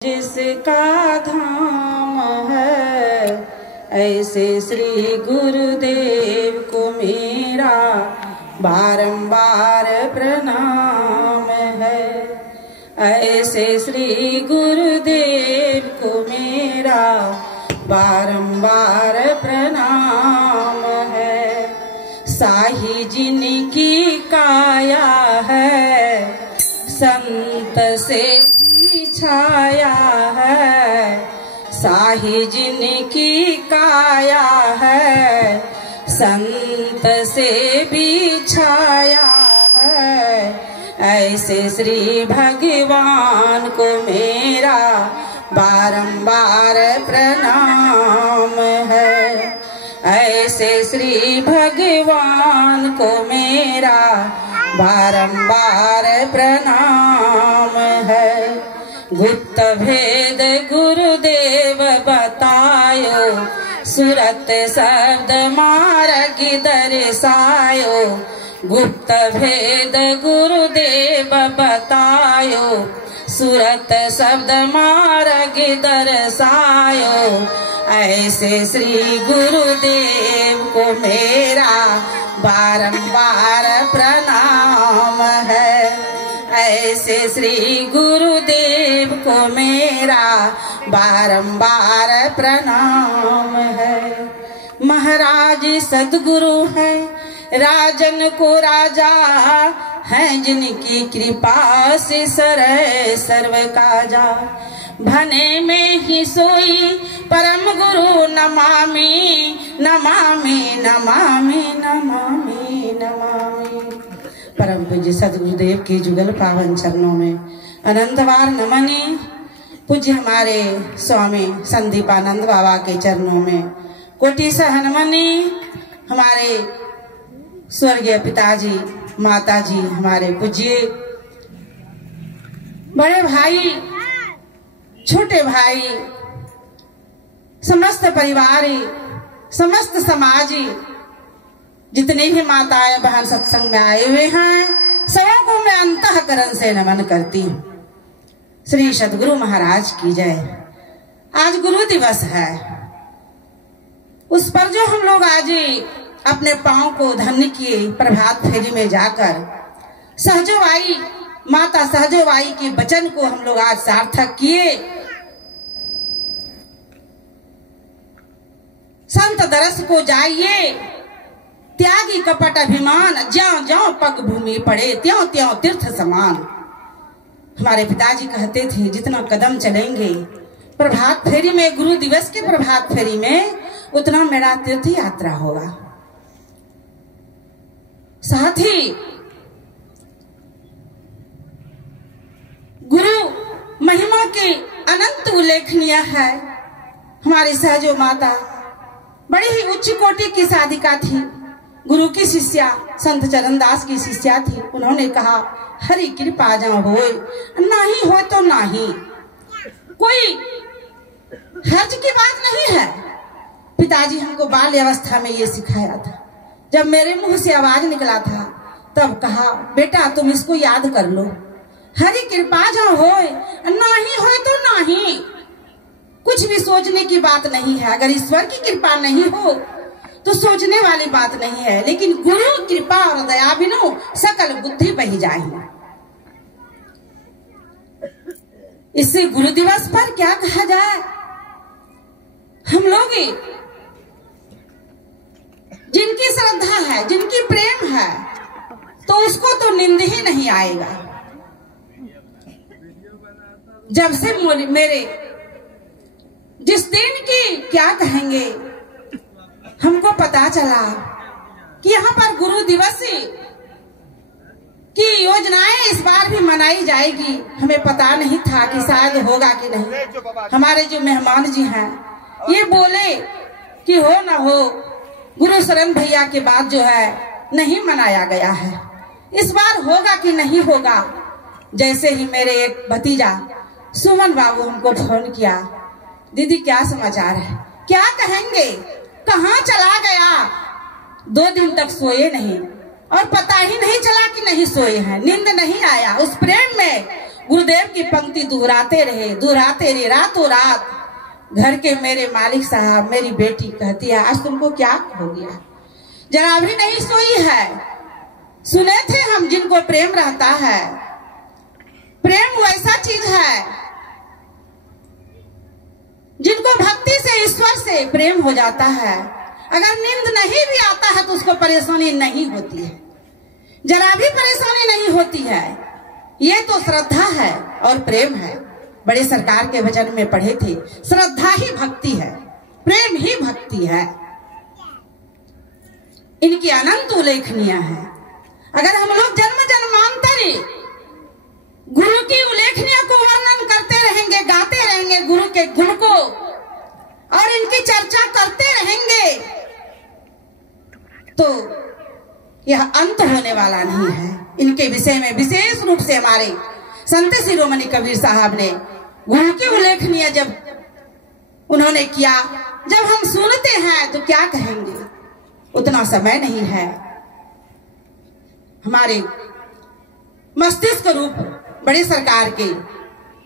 जिसका धाम है ऐसे श्री गुरुदेव को मेरा बारंबार प्रणाम है। ऐसे श्री गुरुदेव को मेरा बारंबार प्रणाम है। साही जिनकी काया है संत से छाया है। साही जिनकी काया है संत से भी छाया है। ऐसे श्री भगवान को मेरा बारंबार प्रणाम है। ऐसे श्री भगवान को मेरा बारंबार प्रणाम है। गुप्त भेद गुरुदेव बतायो सुरत शब्द मार्ग दर्शायो। गुप्त भेद गुरुदेव बतायो सुरत शब्द मार्ग दर्शायो। ऐसे श्री गुरुदेव को मेरा बारंबार प्रणाम है। ऐसे श्री गुरुदेव को मेरा बारंबार प्रणाम है। महाराज सद्गुरु है राजन को राजा है जिनकी कृपा से सरे सर्व काजा। भने में ही सोई परम गुरु नमामि नमामि नमामि नमामि नमामि। परम पूज्य सदगुरुदेव के जुगल पावन चरणों में अनंतवार नमनी। पूज्य हमारे स्वामी संदीपानंद बाबा के चरणों में कोटि सह नमनी। हमारे स्वर्गीय पिताजी माताजी हमारे पूज्य बड़े भाई छोटे भाई समस्त परिवारी समस्त समाजी जितने भी माताएं बहन सत्संग में आए हुए हैं सबों को मैं अंतःकरण से नमन करती हूँ। श्री सद्गुरु महाराज की जय। आज गुरु दिवस है। उस पर जो हम लोग आज अपने पांव को धन्य किए प्रभात फेरी में जाकर सहजोबाई माता सहजोबाई के वचन को हम लोग आज सार्थक किए। संत दरस को जाइए त्यागी कपट अभिमान ज्यों ज्यों पग भूमि पड़े त्यों त्यों तीर्थ समान। हमारे पिताजी कहते थे जितना कदम चलेंगे प्रभात फेरी में गुरु दिवस के प्रभात फेरी में उतना मेरा तीर्थ यात्रा होगा। साथ ही गुरु महिमा के अनंत उल्लेखनीय है। हमारी सहजो माता बड़ी ही उच्च कोटि की साधिका थी। गुरु की शिष्या संत चरणदास की शिष्या थी। उन्होंने कहा हरि कृपा जहाँ होए नहीं हो तो नहीं, कोई हर्ज की बात नहीं है। पिताजी हमको बाल्य अवस्था में ये सिखाया था। जब मेरे मुंह से आवाज निकला था तब कहा बेटा तुम इसको याद कर लो, हरि कृपा जहाँ होए नहीं हो तो नहीं। कुछ भी सोचने की बात नहीं है। अगर ईश्वर की कृपा नहीं हो तो सोचने वाली बात नहीं है। लेकिन गुरु कृपा और दया बिनु सकल बुद्धि बही जाए। इससे गुरु दिवस पर क्या कहा जाए, हम लोग जिनकी श्रद्धा है जिनकी प्रेम है तो उसको तो नींद ही नहीं आएगा। जब से मेरे जिस दिन की क्या कहेंगे हमको पता चला कि यहाँ पर गुरु दिवस की योजनाएं इस बार भी मनाई जाएगी, हमें पता नहीं था कि शायद होगा कि नहीं। हमारे जो मेहमान जी हैं ये बोले कि हो ना हो गुरु शरण भैया के बाद जो है नहीं मनाया गया है, इस बार होगा कि नहीं होगा। जैसे ही मेरे एक भतीजा सुमन बाबू हमको फोन किया, दीदी क्या समाचार है, क्या कहेंगे, कहाँ चला गया। 2 दिन तक सोए नहीं और पता ही नहीं चला कि नहीं सोए हैं, नींद नहीं आया। उस प्रेम में गुरुदेव की पंक्ति दोहराते रहे रातों रात। घर के मेरे मालिक साहब, मेरी बेटी कहती है आज तुमको क्या हो गया, जरा भी नहीं सोई है। सुने थे हम जिनको प्रेम रहता है, प्रेम वैसा चीज है जिनको भक्ति से, ईश्वर से प्रेम हो जाता है। अगर नींद नहीं भी आता है तो उसको परेशानी नहीं होती है, जरा भी परेशानी नहीं होती है। ये तो श्रद्धा है और प्रेम है। बड़े सरकार के वचन में पढ़े थे, श्रद्धा ही भक्ति है, प्रेम ही भक्ति है। इनकी अनंत उल्लेखनीय है। अगर हम लोग जन्म जन्मांतर गुरु की उल्लेखनीय को वर्णन करते रहेंगे, गाते रहेंगे गुरु के गुण को और इनकी चर्चा करते रहेंगे तो यह अंत होने वाला नहीं है। इनके विषय में विशेष रूप से हमारे संत शिरोमणि कबीर साहब ने गुरु की उल्लेखनीय जब उन्होंने किया, जब हम सुनते हैं तो क्या कहेंगे, उतना समय नहीं है। हमारे मस्तिष्क रूप बड़े सरकार के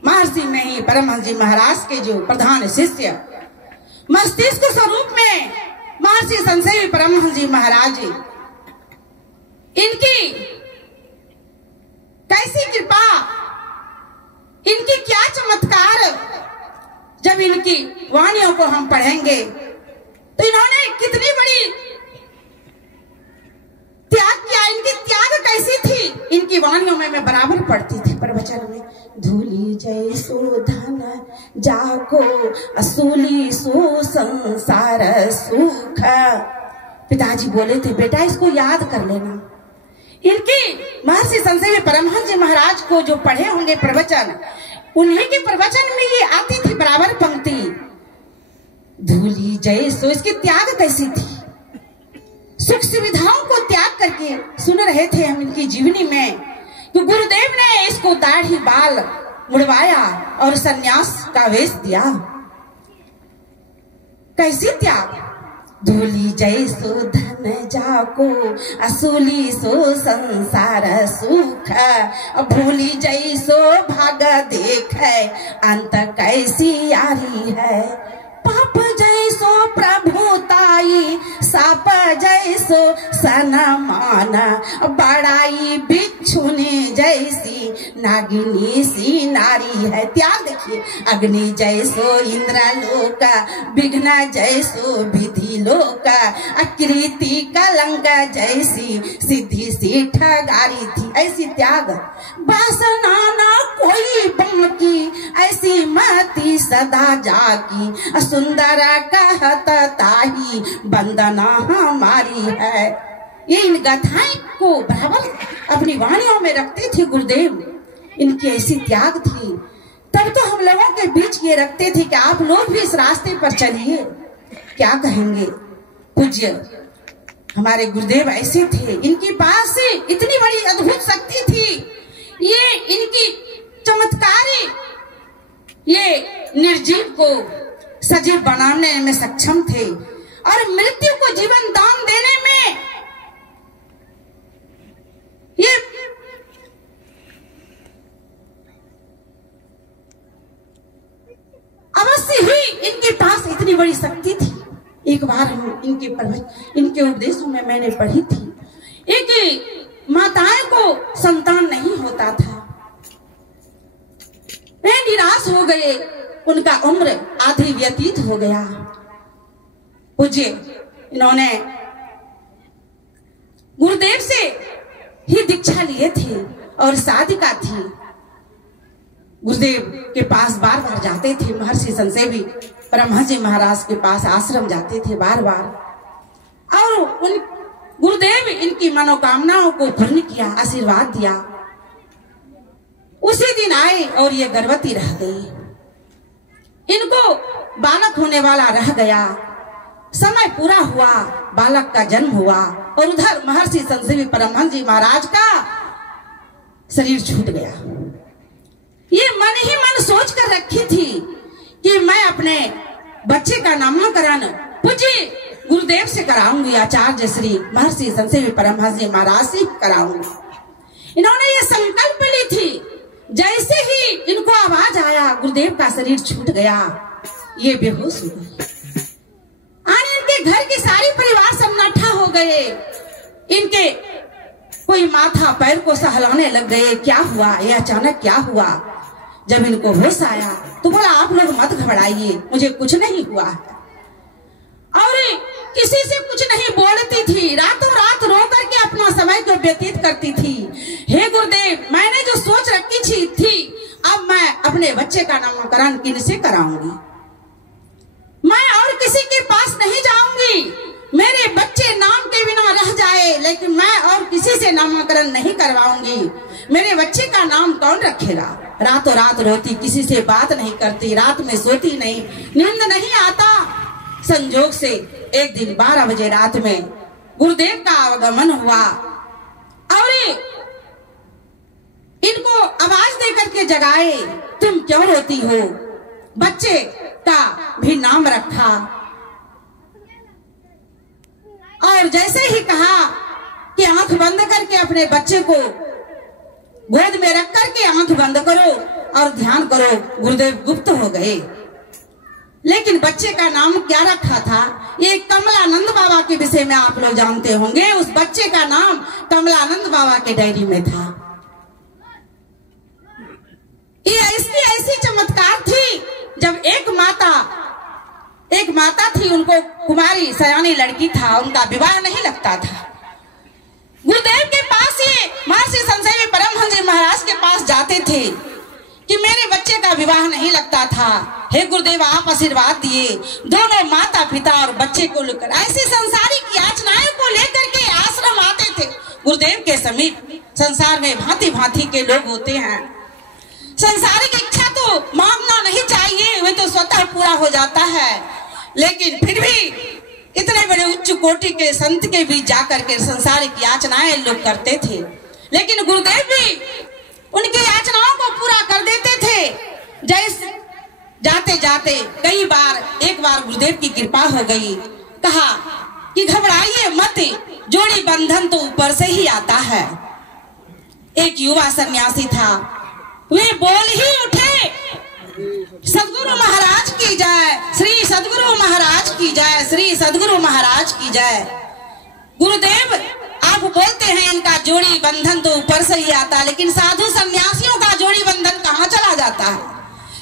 महर्षि में ही परमहंस जी महाराज के जो प्रधान शिष्य, मस्तिष्क स्वरूप में महर्षि संत परमहंस जी महाराज जी, इनकी कैसी कृपा, इनकी क्या चमत्कार। जब इनकी वाणियों को हम पढ़ेंगे तो इन्होंने कितनी बड़ी त्याग किया, इनकी त्याग कैसी थी। इनकी वाणियों में मैं बराबर पढ़ती थी प्रवचन में, धूली जैसो धन जाको असूली सो संसार सुख। पिताजी बोले थे बेटा इसको याद कर लेना। इनकी महर्षि संत परमहंस जी महाराज को जो पढ़े होंगे प्रवचन, उन्हीं के प्रवचन में ये आती थी बराबर पंक्ति, धूली जैसो। इसकी त्याग कैसी थी, सुख सुविधाओं को त्याग करके सुन रहे थे हम इनकी जीवनी में कि गुरुदेव ने इसको दाढ़ी बाल मुड़वाया और सन्यास का वेश दिया। कैसी त्याग, धूली जैसो धन जाको असूली सो संसार सुख, भूली जैसो भाग देख अंत कैसी यारी है, पाप जैसो प्रभुताई साप जैसो सनमान, बड़ाई बिच्छुने जैसी नागिनी सी नारी है। त्याग देखिए, अग्नि जैसो इंद्रलोक, विघ्न जैसो विधि लोक, अकृति कलंक जैसी सिद्धि सी ठगारी थी। ऐसी त्याग, वासना ना कोई बाकी, ऐसी मति सदा जाकी, सुंदर कहत ताही बंदना हमारी है। ये इन गाथाएं को बराबर अपनी वाणियों में रखते थे गुरुदेव। इनकी ऐसी त्याग थी, तब तो हम लोगों के बीच ये रखते थे कि आप लोग भी इस रास्ते पर चलिए। क्या कहेंगे पूज्य हमारे गुरुदेव ऐसे थे, इनके पास से इतनी बड़ी अद्भुत शक्ति थी। ये इनकी चमत्कारी, ये निर्जीव को सजीव बनाने में सक्षम थे और मृत्यु को जीवन दान देने में ये अवश्य ही इनके पास इतनी बड़ी शक्ति थी। एक बार हम इनके उपदेशों में मैंने पढ़ी थी, एक माताएं को संतान नहीं होता था, वे निराश हो गए, उनका उम्र आधी व्यतीत हो गया। पूज्य इन्होंने गुरुदेव से ही दीक्षा लिए थे और साधिका थी। गुरुदेव के पास बार बार जाते थे, महर्षि संसेवी परमहंस जी महाराज के पास आश्रम जाते थे बार बार, और उन गुरुदेव इनकी मनोकामनाओं को पूर्ण किया, आशीर्वाद दिया। उसी दिन आए और ये गर्भवती रह गई, इनको बालक होने वाला रह गया। समय पूरा हुआ, बालक का जन्म हुआ और उधर महर्षि संत परमहंस जी महाराज का शरीर छूट गया। ये मन ही मन सोच कर रखी थी कि मैं अपने बच्चे का नामकरण पूज्य गुरुदेव से कराऊंगी, आचार्य श्री महर्षि संत परमहंस जी महाराज से कराऊंगी। इन्होंने ये संकल्प ली थी, जैसे ही इनको आवाज आया, गुरुदेव का शरीर छूट गया, ये बेहोश हो गए। आने इनके घर के सारे परिवार सब नठा हो गए। इनके कोई माथा पैर को सहलाने लग गए, क्या हुआ, ये अचानक क्या हुआ। जब इनको होश आया तो बोला, आप लोग मत घबराइए, मुझे कुछ नहीं हुआ है। और किसी से कुछ नहीं बोलती थी, रातों रात रो करके अपना समय को व्यतीत करती थी। हे गुरुदेव, मैंने जो सोच रखी थी अब मैं अपने बच्चे का नामकरण किनसे कराऊंगी। मैं और किसी के पास नहीं जाऊंगी। मेरे बच्चे नाम के बिना रह जाए, लेकिन मैं और किसी से नामकरण नहीं करवाऊंगी। मेरे बच्चे का नाम कौन रखेगा। रातों रात रोती, किसी से बात नहीं करती, रात में सोती नहीं, नींद नहीं आता। संजोग से एक दिन 12 बजे रात में गुरुदेव का आगमन हुआ और इनको आवाज दे करके जगाए, तुम क्यों रोती हो। बच्चे का भी नाम रखा और जैसे ही कहा कि आंख बंद करके अपने बच्चे को गोद में रख करके आंख बंद करो और ध्यान करो, गुरुदेव गुप्त हो गए। लेकिन बच्चे का नाम क्या रखा था, ये कमलानंद बाबा के विषय में आप लोग जानते होंगे। उस बच्चे का नाम कमलानंद बाबा के डायरी में था। ये इसकी ऐसी चमत्कार थी, जब एक माता थी, उनको कुमारी सयानी लड़की था, उनका विवाह नहीं लगता था। गुरुदेव के पास ये महर्षि संशय परमहंस जी महाराज के पास जाते थे कि मेरे बच्चे का विवाह नहीं लगता था, हे गुरुदेव आप आशीर्वाद दिए। दोनों माता पिता और बच्चे को लेकर ऐसी संसारिक याचनाएं को लेकर के आश्रम आते थे गुरुदेव के समीप। संसार में भांति भांति के लोग होते हैं। संसारिक इच्छा तो मांगना नहीं चाहिए, वे तो स्वतः पूरा हो जाता है। लेकिन फिर भी इतने बड़े उच्च कोटि के संत के बीच जाकर के संसारिक याचनाएं लोग करते थे, लेकिन गुरुदेव भी उनकी याचनाओं को पूरा कर देते थे। जैसे जाते जाते कई बार, एक बार गुरुदेव की कृपा हो गई, कहा कि घबराइए मत, जोड़ी बंधन तो ऊपर से ही आता है। एक युवा सन्यासी था, वे बोल ही उठे, सदगुरु महाराज की जय, श्री सदगुरु महाराज की जय, श्री सदगुरु महाराज की जय। गुरुदेव आप बोलते हैं इनका जोड़ी बंधन तो ऊपर से ही आता, लेकिन साधु सन्यासियों का जोड़ी बंधन कहाँ चला जाता है।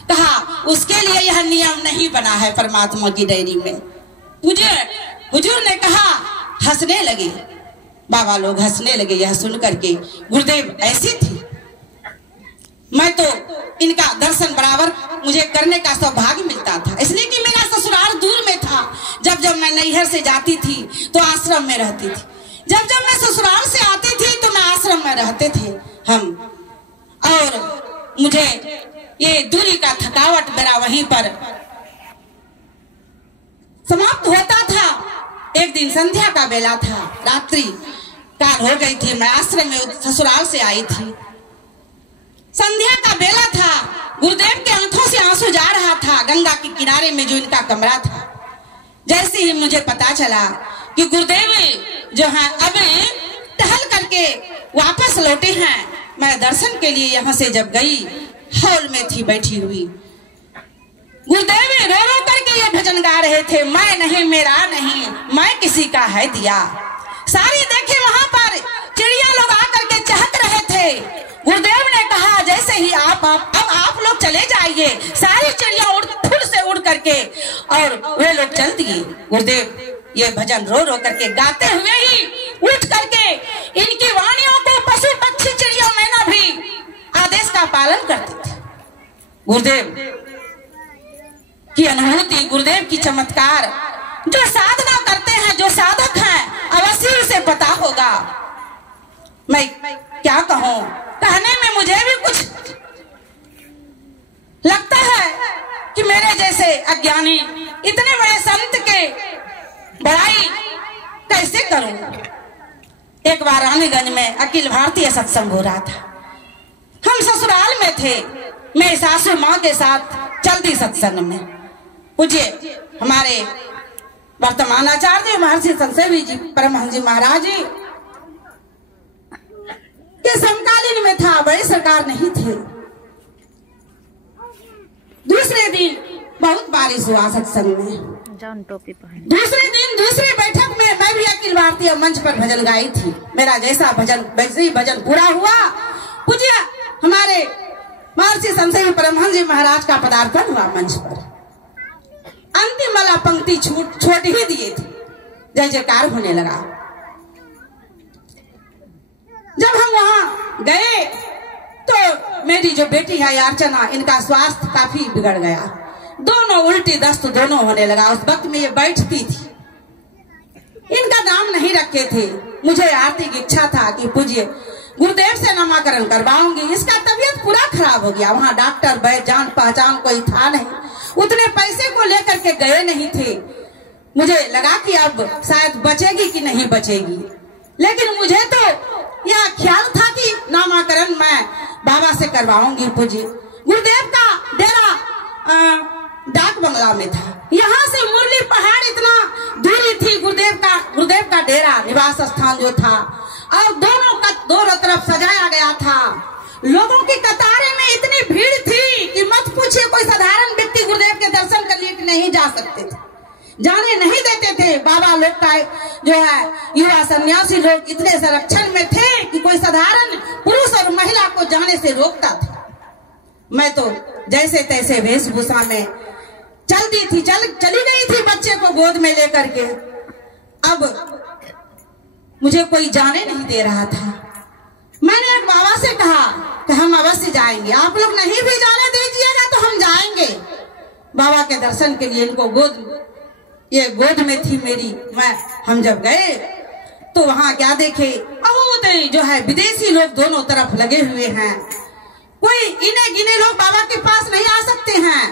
कहा उसके लिए यह नियम नहीं बना है परमात्मा की डायरी में। हुजूर ने कहा, हंसने लगे बाबा लोग, हंसने लगे यह सुन करके। गुरुदेव ऐसी थी, मैं तो इनका दर्शन बराबर मुझे करने का सौभाग्य मिलता था, इसलिए कि मेरा ससुराल दूर में था। जब जब मैं नैहर से जाती थी तो आश्रम में रहती थी, जब जब मैं ससुराल से आती थी तो मैं आश्रम में रहते थे हम, और मुझे ये दूरी का थकावट मेरा वहीं पर समाप्त होता था। एक दिन संध्या का बेला था, रात्रि काल हो गई थी, मैं आश्रम में ससुराल से आई थी। संध्या का बेला था, गुरुदेव के आंखों से आंसू जा रहा था। गंगा के किनारे में जो इनका कमरा था, जैसे ही मुझे पता चला कि गुरुदेव जो है अब टहल करके वापस लौटे हैं, मैं दर्शन के लिए यहाँ से जब गई, हॉल में थी बैठी हुई, गुरुदेव रो रो करके ये भजन गा रहे थे, मैं नहीं मेरा नहीं मैं किसी का है दिया। सारी देखे वहां पर चिड़िया लोग आकर के चहक रहे थे। गुरुदेव ने कहा जैसे ही अब आप लोग चले जाइए। सारी चिड़िया फुल से उड़ करके और वे लोग चल दिए। गुरुदेव ये भजन रो रो करके गाते हुए ही उठ करके इनकी वाणियों को पशु पक्षी चिड़िया मैना भी आदेश का पालन करते थे। गुरुदेव की अनुभूति, गुरुदेव की चमत्कार, जो साधना करते हैं, जो साधक हैं, अवश्य से पता होगा। मैं क्या कहूं, कहने में मुझे भी कुछ लगता है कि मेरे जैसे अज्ञानी इतने बड़े संत के बड़ाई कैसे करूं। एक बार रानीगंज में अखिल भारतीय सत्संग हो रहा था, हम ससुराल में थे, मेरी सासू माँ के साथ चलती सत्संग में पूज्य हमारे वर्तमान आचार्य महर्षि संशय जी परमहंस जी महाराज जी के समकालीन में था, बड़े सरकार नहीं थे। बहुत बारिश हुआ सत्संग में। जान टोपी पहन। दूसरे दिन दूसरे बैठक में मैं भी अखिल भारतीय मंच पर भजन गाई थी। मेरा जैसा भजन वैसे ही भजन पूरा हुआ। पूज्य हमारे महर्षि संत परमहंस जी महाराज का पदार्पण हुआ मंच पर। अंतिम वाला पंक्ति छोड़ ही दिए थे, जय जयकार होने लगा। जब हम वहां गए तो मेरी जो बेटी है अर्चना, इनका स्वास्थ्य काफी बिगड़ गया। दोनों उल्टी दस्त दोनों होने लगा। उस वक्त में ये बैठती थी। इनका नाम नहीं रखे थे। मुझे आर्थिक इच्छा था कि पूज्य गुरुदेव से नामकरण करवाऊंगी। इसका तबीयत पूरा खराब हो गया। वहां डॉक्टर वैद्य जान पहचान कोई था नहीं। उतने पैसे को लेकर के गए नहीं थे। मुझे लगा कि अब शायद बचेगी कि नहीं बचेगी, लेकिन मुझे तो यह ख्याल था कि नामकरण मैं बाबा से करवाऊंगी। पूज्य गुरुदेव का डेरा डाक बंगला में था। यहाँ से मुरली पहाड़ इतना दूरी थी। गुरुदेव का डेरा निवास स्थान जो था, और दोनों तरफ सजाया गया था। लोगों की कतारें में इतनी भीड़ थी कि मत पूछिए। कोई साधारण व्यक्ति गुरुदेव के दर्शन के लिए नहीं जा सकते थे, जाने नहीं देते थे। बाबा लोग का जो है युवा सन्यासी लोग इतने संरक्षण में थे कि कोई साधारण पुरुष और महिला को जाने से रोकता था। मैं तो जैसे तैसे वेशभूषा में चलती थी, चली गई थी बच्चे को गोद में लेकर के। अब मुझे कोई जाने नहीं दे रहा था। मैंने एक बाबा से कहा कि हम अवश्य जाएंगे, आप लोग नहीं भी जाने दीजिएगा तो हम जाएंगे बाबा के दर्शन के लिए। इनको गोद में थी मेरी। हम जब गए तो वहां क्या देखे, बहुत जो है विदेशी लोग दोनों तरफ लगे हुए हैं। कोई इन्हें गिने लोग बाबा के पास नहीं आ सकते हैं।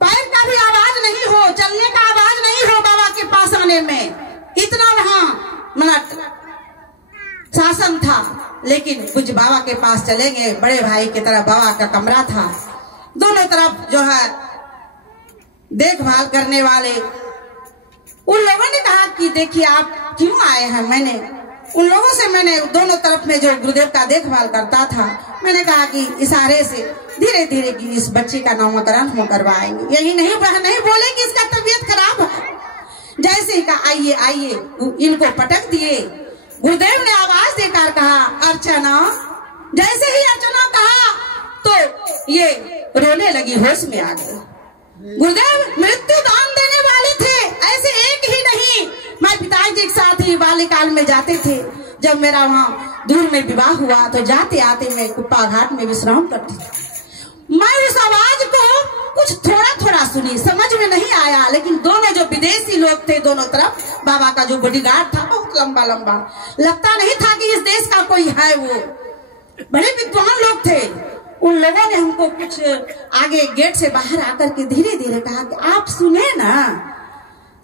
पैर का भी आवाज नहीं हो, चलने का आवाज नहीं हो बाबा के पास आने में। इतना वहां शासन था। लेकिन कुछ बाबा के पास चलेंगे, बड़े भाई की तरह बाबा का कमरा था। दोनों तरफ जो है देखभाल करने वाले उन लोगों ने कहा कि देखिए आप क्यों आए हैं। मैंने दोनों तरफ में जो गुरुदेव का देखभाल करता था, मैंने कहा कि इशारे से धीरे धीरे कि इस बच्चे का नामकरण हम करवाएंगे। यही नहीं बोले कि इसका तबीयत खराब है। जैसे ही कहा आइए आइए, इनको पटक दिए। गुरुदेव ने आवाज देकर कहा अर्चना। जैसे ही अर्चना कहा तो ये रोने लगी, होश में आ गई। गुरुदेव मृत्यु दान देने वाले थे। ऐसे एक ही नहीं, मैं पिताजी के साथ ही बाल्यकाल में जाते थे। जब मेरा वहाँ दूर में विवाह हुआ तो जाते आते मैं कुप्पा घाट में विश्राम करती थी। मैं उस आवाज को कुछ थोड़ा सुनी, समझ में नहीं आया। लेकिन दोनों जो विदेशी लोग थे दोनों तरफ, बाबा का जो बॉडीगार्ड था बहुत लंबा लगता नहीं था कि इस देश का कोई है। वो बड़े विद्वान लोग थे। उन लोगों ने हमको कुछ आगे गेट से बाहर आकर के धीरे धीरे कहा कि आप सुने ना।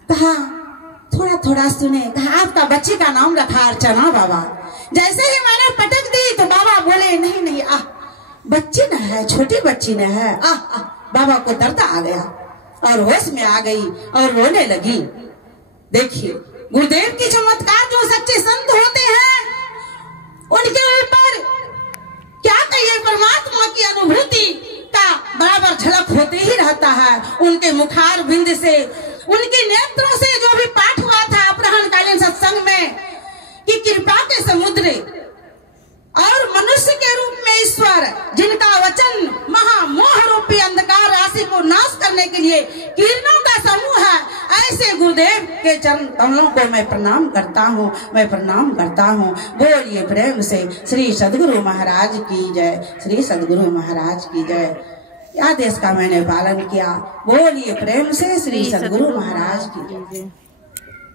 कहा थोड़ा सुने। कहा आपका बच्ची का नाम रखा अर्चना बाबा। जैसे ही मैंने पटक दी तो बाबा बोले नहीं बच्ची न है, छोटी बच्ची न है। बाबा को दर्द आ गया और होश में आ गई और रोने लगी। देखिए गुरुदेव की चमत्कार, जो सच्चे संत होते हैं उनके ऊपर क्या कहिए, परमात्मा की अनुभूति का बराबर झलक होते ही रहता है। उनके मुखार बिंद से, उनके नेत्रों से जो भी पाठ हुआ था अपराह्नकालीन सत्संग में कि कृपा के समुद्र और मनुष्य के रूप में ईश्वर, जिनका वचन महामोह रूपी अंधकार राशि को नाश करने के लिए किरणों का समूह है, ऐसे गुरुदेव के चरण कमलों को मैं प्रणाम करता हूँ। बोलिए प्रेम से श्री सद्गुरु महाराज की जय, श्री सद्गुरु महाराज की जय। आदेश का मैंने पालन किया। बोलिए प्रेम से श्री सद्गुरु महाराज की जय।